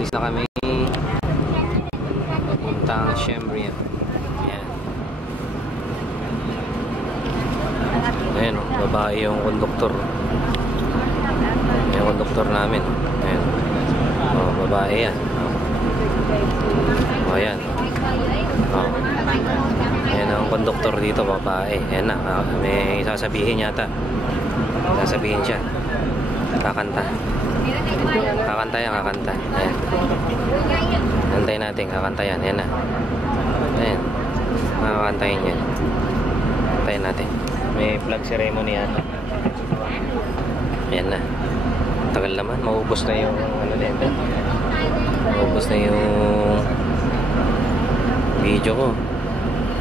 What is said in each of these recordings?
Alis na kami papuntang Siem Reap. Ayan. Ayan o, babae yung konduktor. Yung konduktor namin. Ayan. O, babae yan. O, ayan. O. Ayan ang konduktor dito, babae. Ayan na, may sasabihin yata. Sasabihin siya. Kakanta. Kakanta yan, kakanta. Ayan. Antayin natin, kakanta yan. Ayan na. Ayan. Makakantayin yan. Antayin natin. May flag ceremony yan. Ayan na. Tagal naman. Maubos na yung ano nito. Maubos na yung video ko.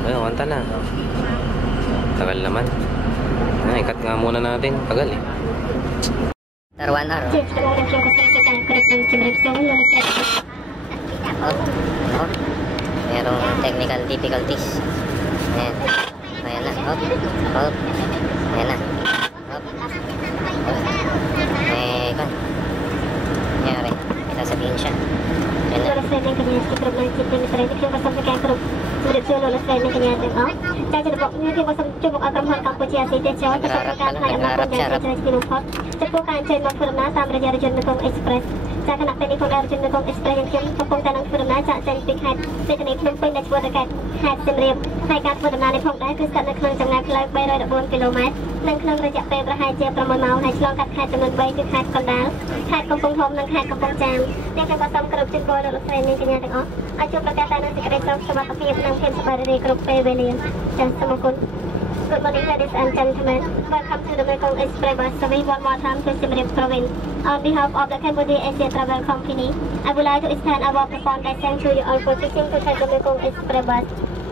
Ayan, kanta na. Tagal naman. Ay, cut nga muna natin. Tagal eh. Tarwanar. Merong technical difficulties. Ayan. Ayan na. Hop. Hop. Ayan na. Hop. Eh, kan. Nangyari. Sasabihin siya. Ayan na. Good morning, ladies and gentlemen. Welcome to the Mekong Express bus service one more time to Siem Reap province. On behalf of the Cambodia Asia Travel Company, I would like to extend our profound thanks to you all for choosing to take the Mekong Express bus.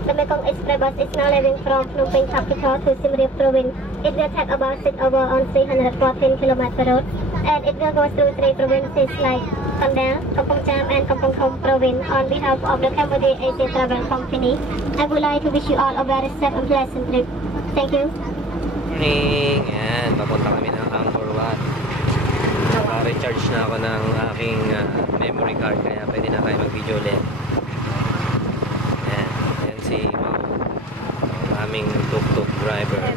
The Mekong Express bus is now leaving from Phnom Penh capital to Siem Reap province. It will take about 6 hours on 314 km road, and it will go through 3 provinces like Kandal, Kampong Cham, and Kampong Thom province. On behalf of the Cambodia Asia Travel Company, I would like to wish you all a very safe and pleasant trip. Thank you. Morning! Yan, papunta kami ng Angkor Wat. Naka-recharge na ako ng aking memory card, kaya pwede na tayo mag-video ulit. Yan, yan si Mau, ang aming tuk-tuk driver.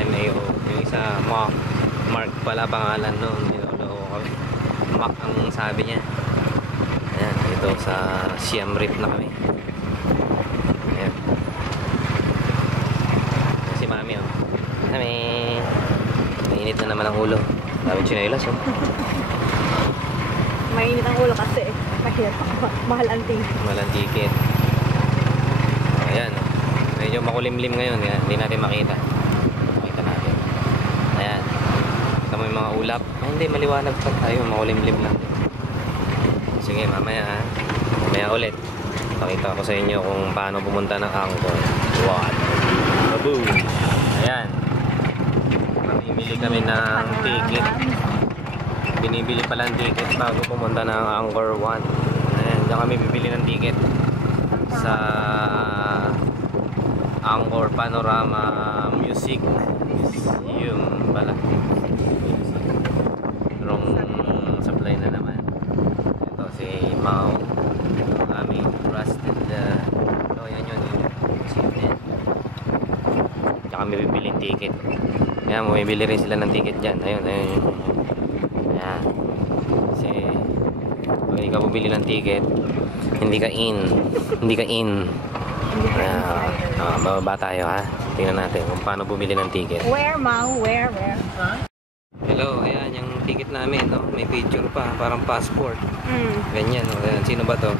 MAO. Yung isa, Mark pala pangalan nun. Mac ang sabi niya. Ayan, ito sa Siem Reap na kami. Ayan. Si Mami, oh. Mami. Mainit na naman ang ulo. Daming tsinelas, oh. Mainit ang ulo kasi mahal ang ticket. Mahal ang ticket. Ayan, oh. Medyo makulimlim ngayon, kaya hindi natin makita. Makita natin. Ayan. Kita mo yung mga ulap. Ay, hindi, maliwanag pa tayo. Makulimlim lang. Sige, mamaya, ha. Mamaya ulit. Pakita ko sa inyo kung paano pumunta ng Angkor Wat. Baboom! Ayan. Mamimili kami ng ticket. Binibili pala ng ticket bago pumunta ng Angkor Wat. Ayan, diyan kami bibili ng ticket sa Angkor Panorama Music Museum pala. Wrong supply na naman. Ito si Mau, ang aming trusted yan yun tsaka kami bibili ng ticket. Ayan, bumibili rin sila ng ticket dyan. Ayun. Ayan, kasi kung hindi ka bumili ng ticket, hindi ka in. Bababa tayo, ha. Tingnan natin kung paano bumili ng ticket. Where, Mau? Where? Hello, ayan yung ticket namin, no? May picture pa, parang passport. Ganyan, no? Ayan, sino ba to?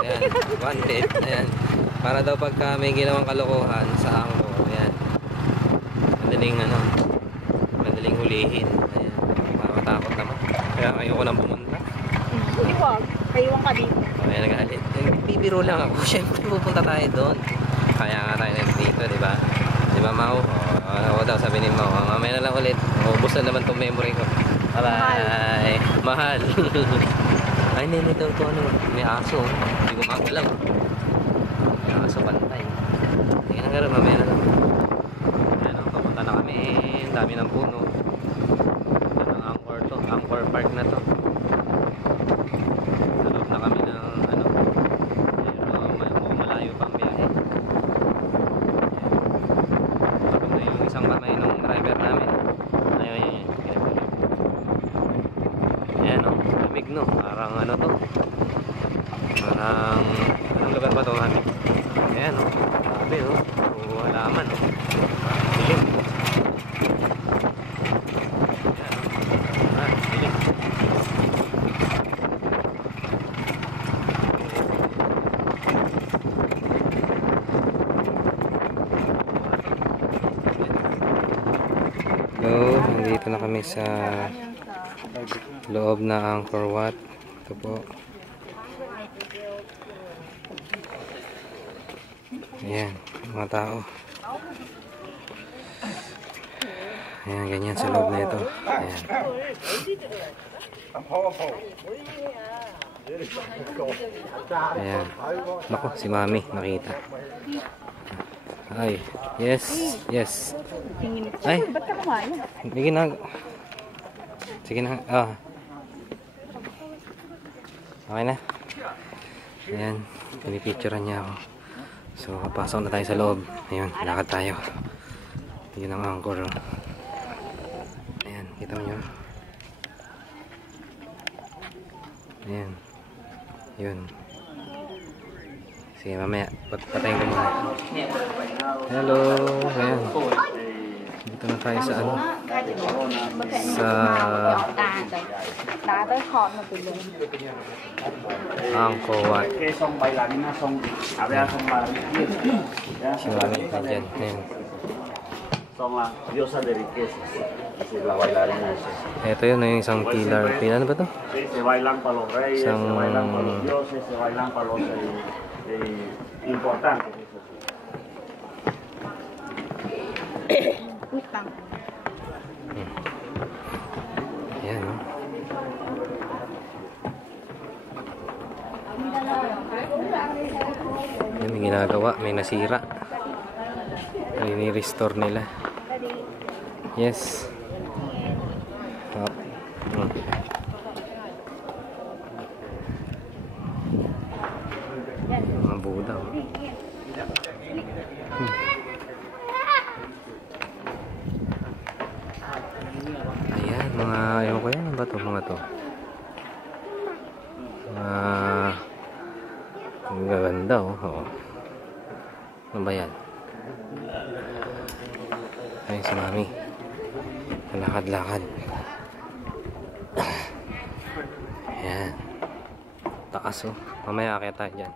Ayan, wanted. Ayan. Para daw pagka may ginawang kalokohan sa Angkor, ayan. Madaling hulihin. Ayan, para matakot naman. Kaya ayoko nang pumunta. Hindi wag, kayuwang ka dito. Ayan, nagalit. Bibiro lang ako. Siyempre, pupunta tayo doon. Kaya nga tayo nandito, di ba? Di ba, Mau? Ako daw, sabi ni Mau. Mamaya na lang ulit. Ubus na naman itong memory ko. Bye-bye. Mahal. Ay, hindi daw ito, ano. May aso. Hindi ko makakalaw. May aso pantay. Sige na nga rin, mamaya na lang. Ayan, papunta na kami. Dami ng puno. Ito ng Angkor to. Angkor Park na to. lamig no. Parang ano to. Parang anong lugar ba to, mami? Ayan no. Grabe no. Puro halaman no. Dilim. Ayan no. Dilim. Hello, nandito na kami sa loob na Angkor Wat. Ito po. Ayan, mga tao. Ayan, ganyan sa loob na ito. Ayan. Ayan. Naku, si Mami, nakita. Ay, yes, yes. Ay, Ba't ka kumain? sige na. Sige na. Ah. Okay na. Ayan, pinipicturean niya ako. So, pasok na tayo sa loob. Ayun, lakad tayo. Yun ang Angkor. Ayan, kita mo nyo. Ayan. Yun. Sige, mamaya. Patayin ko muna. Hello. Ayan. Dito na tayo sa ano. Sa Angkor Wat. Si Mami nandyan. Ayan. Son la diosa de riquezas. Así la bailarina. Ito yun, yung isang pillar. Pillar ano ba to? Sí, se bailan para los reyes, Son- se bailan para los dioses, se bailan para los importantes. Eso sí. Ayan, no? Ayan, may ginagawa. May nasira. Ni-restore nila. Yes. Oh. Mga Buddha. Oh. Ayan, mga, ewan ko yan, ano ba ito, mga to? Ang gaganda, oh. Oo. Ano ba yan? Ayun si Mami. Lakad-lakad. Ayan. Taas, oh. Mamaya akit tayo dyan.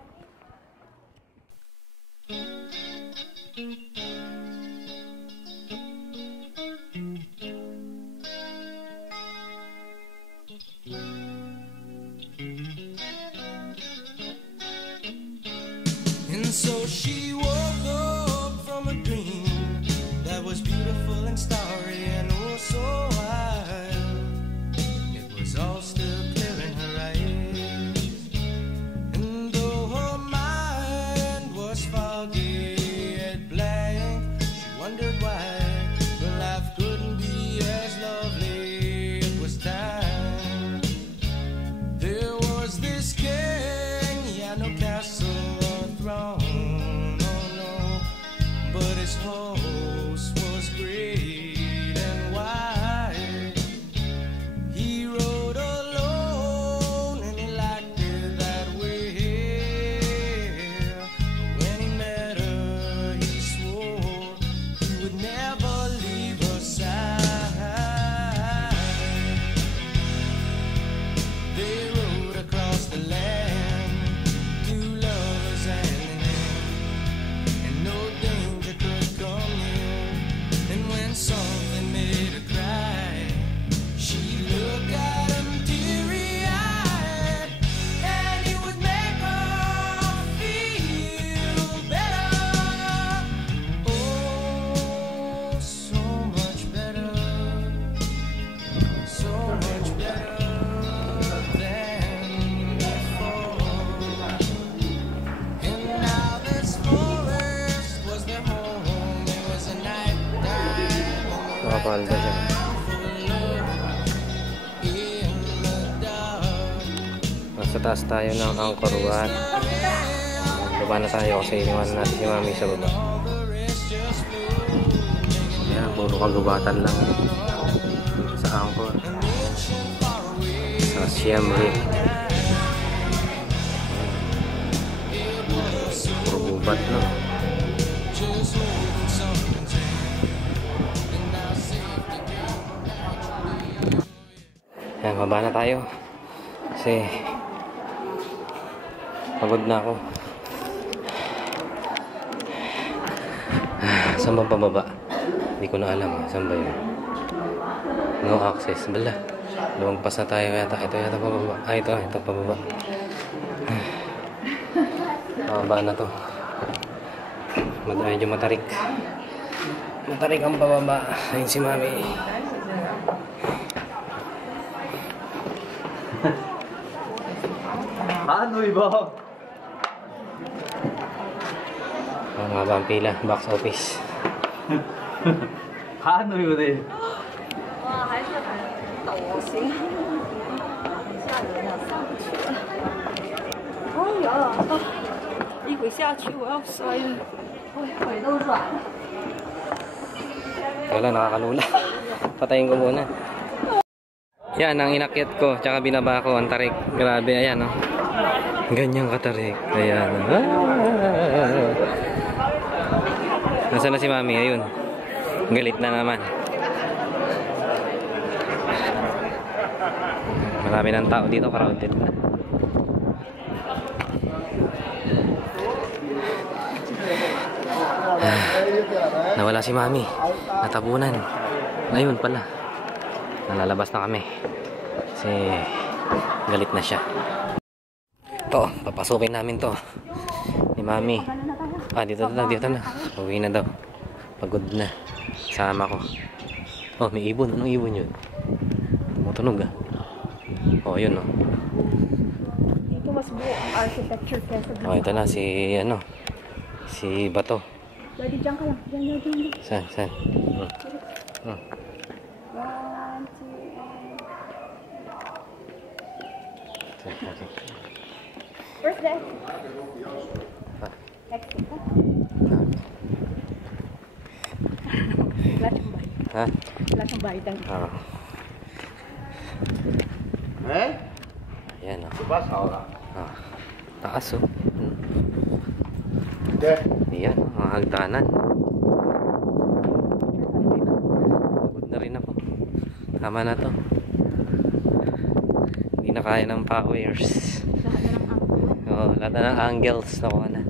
And so she woke up from a dream that was beautiful and starry and oh so wild. It was all still clear in her eyes, and though her mind was foggy and blank, she wondered why her life couldn't be as lovely. It was time. There was this king, he had no castle or throne, no, no, but his host was great and wide. He rode alone and he liked it that way. When he met her, he swore he would never leave her side. They rode across the land, two lovers hand in hand, and no danger could come near. And when something made her cry, she looked at him teary-eyed, and he would make her feel better. Oh, so much better, so much better than before. And now this forest was their home. It was a night time Nakapalda siya. in the dark. Nasa taas tayo ng Angkor Wat. Baba na tayo kasi iniwan natin si Mami sa baba. Ayan, puro kagubatan lang. Dito sa Angkor. Sa Siem Reap. Puro gubat, no? Yan, baba na tayo. Kasi pagod na ako. Saan ba pababa? Hindi ko na alam. Saan ba yun? No access. Bala. Lumagpas na tayo yata. Ito yata pababa. Ah, ito pababa. Pababa na to. Medyo matarik. Matarik ang pababa. Ayun si Mami. Ano iba? Ang haba ang pila. Box office. Ano yun eh? 哇，还是很陡行。吓人啊，上不去了。哎呀，一会下去我要摔了，腿都软了。 Wala, nakakalula. Patayin ko muna. Yan, ang inakyat ko. Tsaka binaba ko. Ang tarik. Grabe, ayan, no? Ganyang katarik. Ayan. Nasaan na si Mami? Ayun. Galit na naman. Marami ng tao dito. Crowded na. Nawala si Mami. Natabunan. Ayun pala. Nalalabas na kami. Kasi galit na siya. Ito, papasukin namin to. Ni Mami. Ah, dito na. Uwi na daw. Pagod na. Sama ko. Oh, may ibon. Anong ibon yun? Tumutunog ah. Oh, yun oh. Dito mas buo ang architecture kesa dito. Oh, ito na si ano. Si Bato. Lagi dyan ka lang. Dyan. Saan? One, two, and... Where's the exit? Exit, ha? Wala siyang bayad. Ha? Wala siyang bayad. Oo. Eh? Ayan oh. Diba sa oras? Ah. Taas oh. Hindi. Ayan, mga hagdanan. Pagod na rin ako. Tama na to. Hindi na kaya ng powers. Oo, lahat na ng angles. Nakuha na.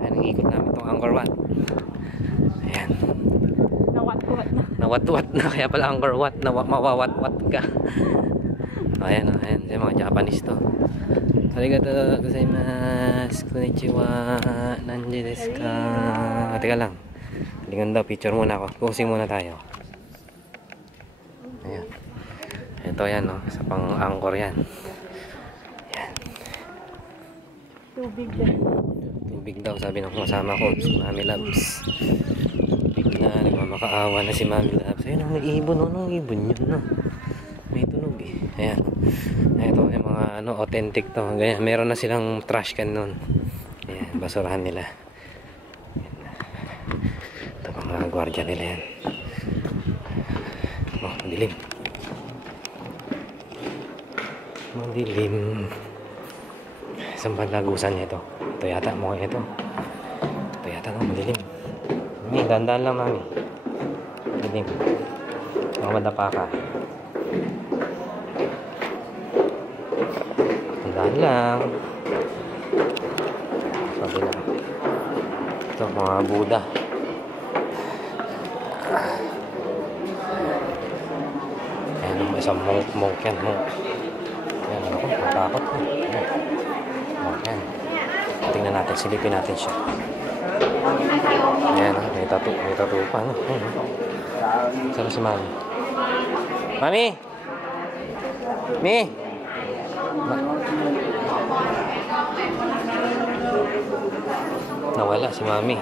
Ayan, ang ikot namin itong Angkor Wat. Ayan. Nawat-wat na. Nawat-wat na. Kaya pala Angkor Wat. Mawawat-wat ka. Ayan, ayan. Ayan, mga Japanese to. Arigato gozaimasu. Konnichiwa. Nanji desu ka? Teka lang. Lingon daw. Picture muna ako. Posing muna tayo. Ayan. Ito yan, no? Sa pang-angkor yan. Ayan. Tubig yan. Tubig daw, sabi ng kasama ko. Si Mami Labs. Tubig na. Nagmamakaawa na si Mami Labs. Ayun, may ibon. Anong ibon yun, no? May tunog eh. Ayan. Ito yung mga ano, authentic to. Ganyan. Meron na silang trash can nun. Ayan, basurahan nila. Ayan. Ito pa mga gwardiya nila yan. Oh, dilim. Madilim. Saan ba lagusan niya ito? Ito yata, mukhang ito. Ito yata, no? Madilim. Mami, dandan lang, Mami. Madilim. Mga madapa ka. Dandan lang. Sabi na. Ito, mga Buddha. Ayan, isang monk yan, monk. Ayan, ano ko, matakot ko. Ayan. Tingnan natin, silipin natin siya. Ayan, may tattoo pa, no? Saan si Mami? Mami! Mi! Nawala si Mami.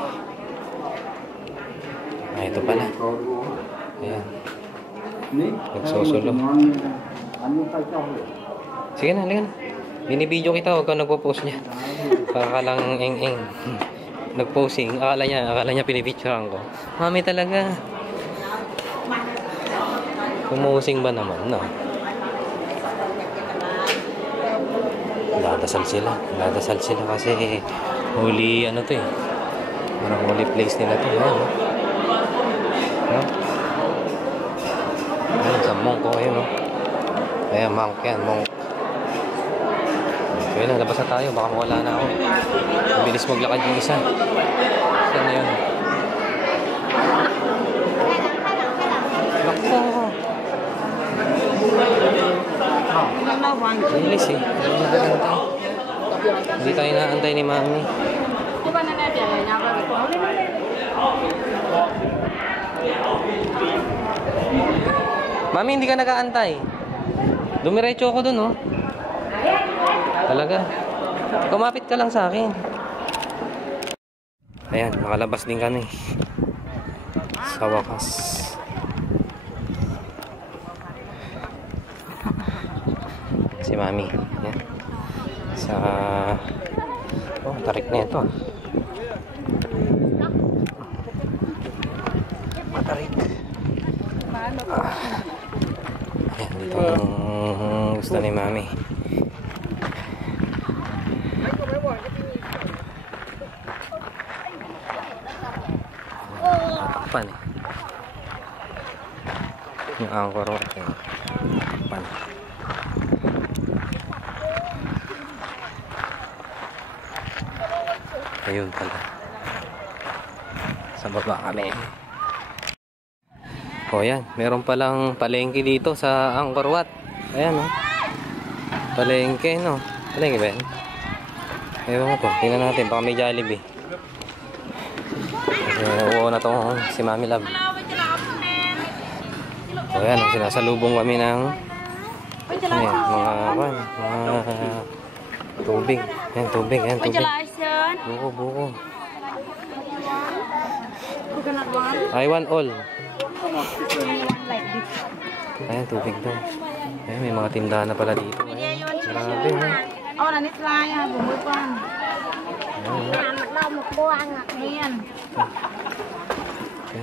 Ah, ito pala. Ayan. Nagsusulo. Sige na, halika na. Binibidyo kita, huwag kang nagpo-post niya. Para ka lang eng-eng. Nag-posing. Akala niya pinipicturean ko. Mami talaga. Pumusing ba naman, no? Nagdadasal sila. Nagdadasal sila kasi holy ano to eh. Parang holy place nila to. Ayan. No? Ayan, sa monk ko ayun, no? Ayan, monk yan, monk. Okay na, labas na tayo. Baka mawala na ako. Mabilis maglakad yung isa. Saan na yun? Naku! Bilis eh. Hindi tayo naantay ni Mami. Mami, hindi ka nag-aantay. Dumiretso ako dun, oh. Talaga. Kumapit ka lang sa akin. Ayan, nakalabas din kami. Sa wakas. Si Mami. Ayan. Sa... Oh, tarik na ito. Matarik. Ayan, dito ang gusto ni Mami. Takpan eh. Yung angkor natin. Takpan. Ayun pala. Sa baba kami. O yan, meron palang palengke dito sa Angkor Wat. Ayan o. Palengke no. Palengke ba yan? Ewan ko, tingnan natin, baka may Jollibee. Kasi uwo na to si Mami Love. O yan, sinasalubong kami ng ayan, mga tubig. Ayan, tubig, ayan, tubig. Buko. I want all. Ayan, tubig daw. Ayan, may mga tindahan na pala dito. Ayan, grabe ha. Oh, nanit lang ya, bumupan. Ayan,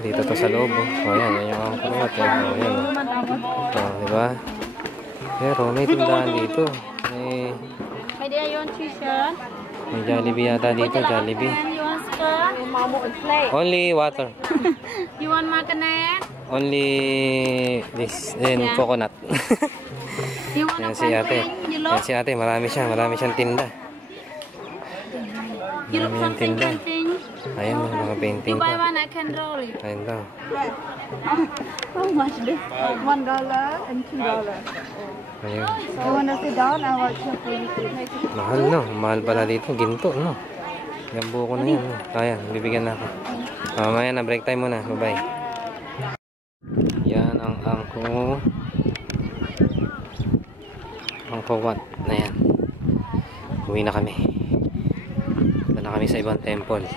dito to sa loob. O ayan, yan yung Angkor Wat. O ayan. O, diba? Pero may tindahan dito. May dia yon t-shirt. May Jollibee yata dito, Jollibee. You want skirt? Only water. You want makanan? Only this, then coconut. You want Yan a si ate. You Yan si ate, marami siyang tinda. You look Marami siyang something tinda. painting. Ayun, mga painting You buy ko. one, I can roll it. Ayun daw. How much this? $1 and $2. Ayun. You want to sit down? I will check for you. Mahal no, mahal pala dito. Ginto no. Yung buko na yan. No? Kaya, bibigyan na ako. Mamaya na, break time muna. Bye-bye. Yan ang Angkor Wat na yan. Uwi na kami. Punta na kami sa ibang temple.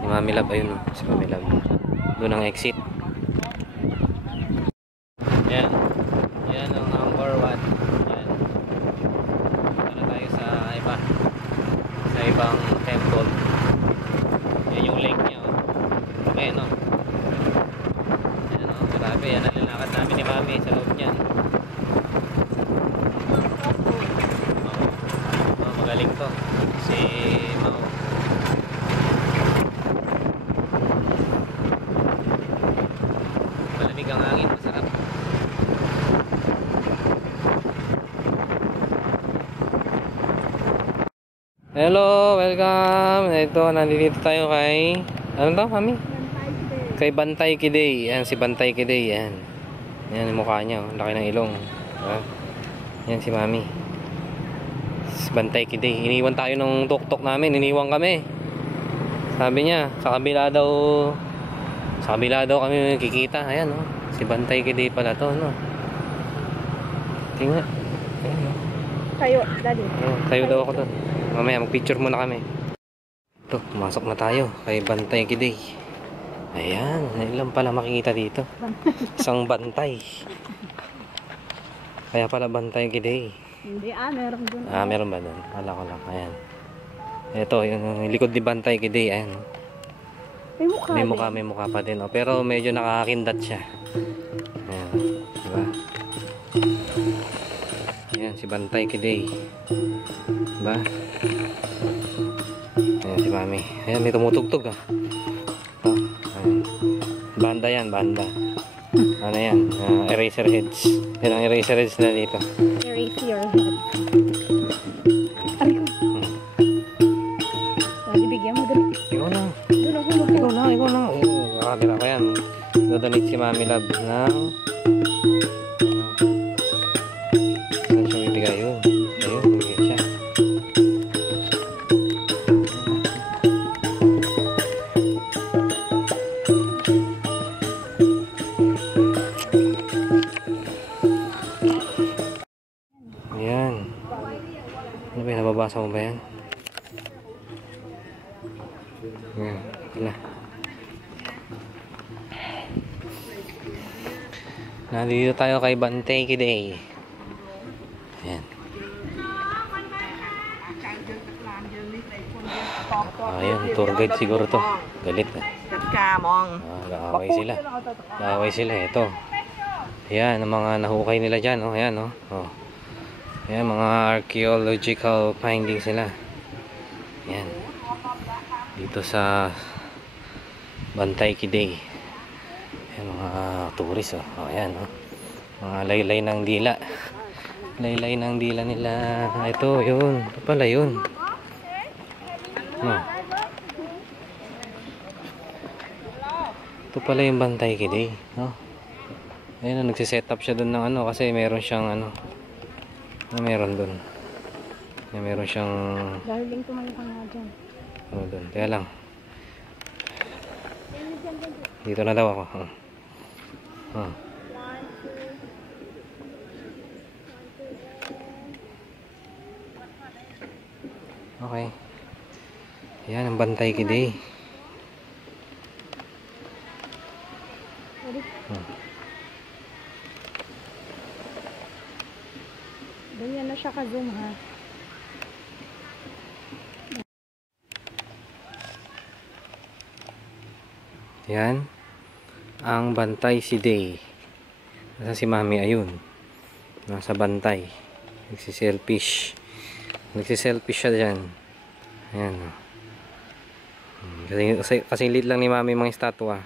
Si Mami Love, ayun no. Si Mami Love. Doon ang exit. Yan. Yan ang Angkor Wat. Yan. Punta na tayo sa iba. Sa ibang temple. Yan yung lake niya. Oh. Ayan no. Yan o. Grabe. Yan ang lalakad namin ni Mami sa loob niyan. Magaling to si Mau. Malamig ang hangin, masarap. Hello, welcome. Ito, nandito tayo kay ano to, Mami? Kay Bantay Kiday. Yan si Bantay Kiday, yan. Yan yung mukha niya, oh. Laki ng ilong. Diba? Yan si Mami. Bantay Kiday. Iniwan tayo ng tuk-tuk namin. Iniwan kami. Sabi niya, sa kabila daw kami kikita. Ayan, oh. Si Bantay Kiday pala to, no? Tingnan. Ayan, oh. Tayo, daddy. Oh, tayo daw ako doon. Mamaya, mag-picture muna kami. Ito, pumasok na tayo kay Bantay Kiday. Ayan, ilan pala makikita dito. Isang bantay. Kaya pala Bantay Kiday. Hindi meron dun. Meron ba doon? Wala ko lang. Ayan. Ito, yung likod ni Bantay Kiday. Ayan. May mukha pa din. Oh. Pero medyo nakakindat siya. Ayan. Diba? Ayan, si si Bantay Kiday. Diba? Ayan si Mami. Ayan, may tumutugtog ah. Oh, ayan. Banda yan, banda. Ano yan? Eraser heads. Yan ang eraser heads na dito. Erase your head. Aray ko. Dali, bigyan mo. Dali. Ikaw na. Doon ako mag- Ikaw na, ikaw na. Kakabira ko yan. Dodonate si Mami Love ng... Saan siya bibigay yun? Ayun, bibigay siya. Ayan. Ano ba yan? Nababasa mo ba yan? Ayan. Wala. Nandito tayo kay Bantay Kiday. Ayan. Ayan, tour guide siguro to. Galit ah. Kaaway sila. Kaaway sila. Ito. Ayan, ang mga nahukay nila dyan. Oh. Ayan, oh. Oh. Ayan, mga archaeological findings nila. Ayan. Dito sa Bantay Kiday. Ayan, mga tourist. Oh. Oh, ayan, oh. Mga laylay ng dila. Laylay ng dila nila. Ito, yun. Ito pala yun. Oh. Ito pala yung Bantay Kiday. Oh. Ayun, nagsiset up siya doon ng ano kasi meron siyang ano. Meron doon. Meron siyang Darling, tumayo ka nga dyan. ano doon. Kaya lang. Dito na daw ako. Oh. Okay. Ayan ang Bantay Kiday. Ganyan na siya ka-zoom ha. Yan ang Bantay Kiday. Nasa si Mami, ayun. Nasa Bantay. Nagsiselfish. Nagsiselfish siya dyan. Ayan. Kasi lit lang ni Mami mga estatwa.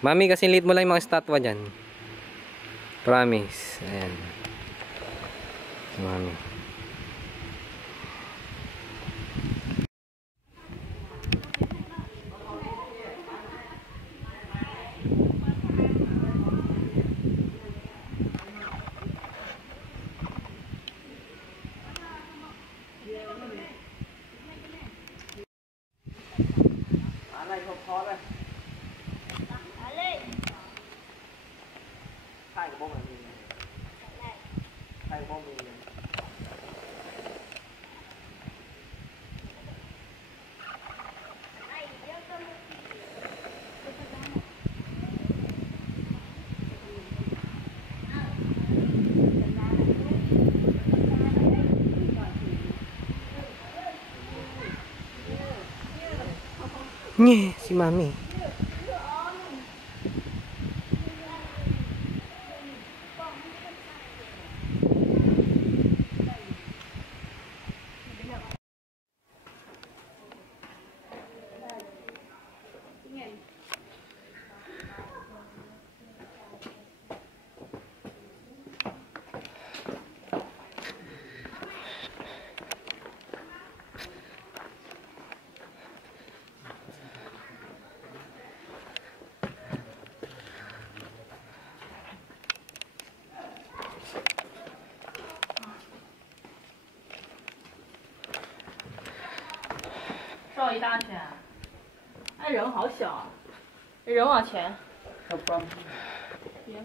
Mami, kasi lit mo lang yung mga estatwa dyan. Promise. Ayan. Si Mami. Nye, si Mami.照一大圈，哎，人好小啊，人往前。别。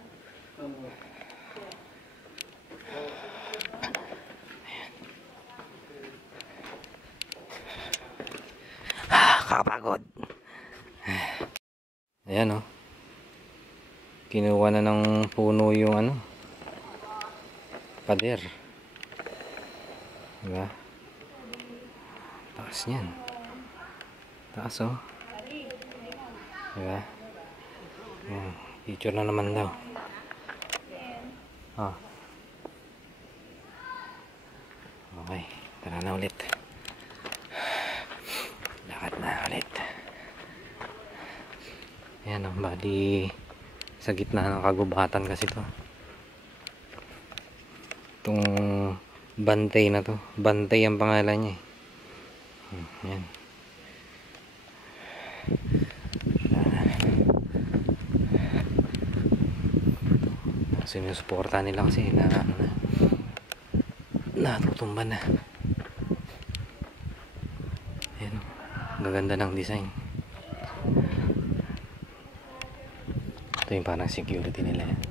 Kakapagod. Ayan, oh. Kinuha na ng puno yung ano, pader. Diba? Taas niyan. Taas, oh. Diba? Ayan. Picture na naman daw. Ah. Okay, tara na ulit. Lakad na ulit. Ayan o, bali sa gitna ng kagubatan kasi to. Itong Bantay na to. Bantay ang pangalan niya eh. Ayan. Sinusuporta nila kasi natutumba na. Ayan, gaganda ng design. Ito yung parang security nila yan.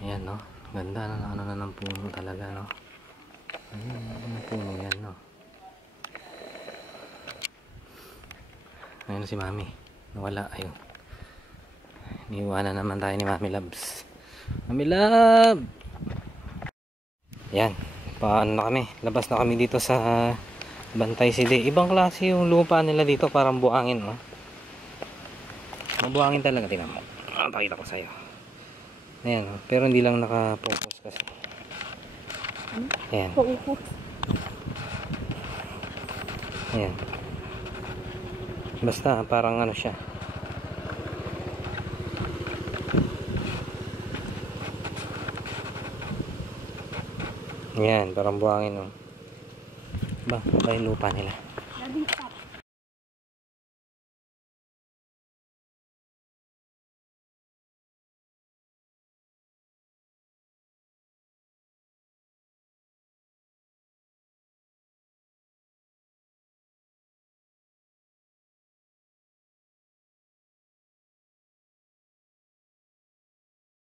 Ayan no, ganda na ano na ng puno talaga no. Ayan, puno yan no. Ayan si Mami, nawala. Ayun, iniwanan naman tayo ni Mami Labs. Mami Lab! Yan, paano na kami, labas na kami dito sa Bantay City. Ibang klase yung lupa nila dito, parang buhangin no? Mabuhangin talaga, tingnan mo. Pakita ko sa'yo. Ayan, pero hindi lang naka-focus kasi. Ayan. Ayan. Basta parang ano siya. Ayan, parang buhangin no. Ba yung lupa nila.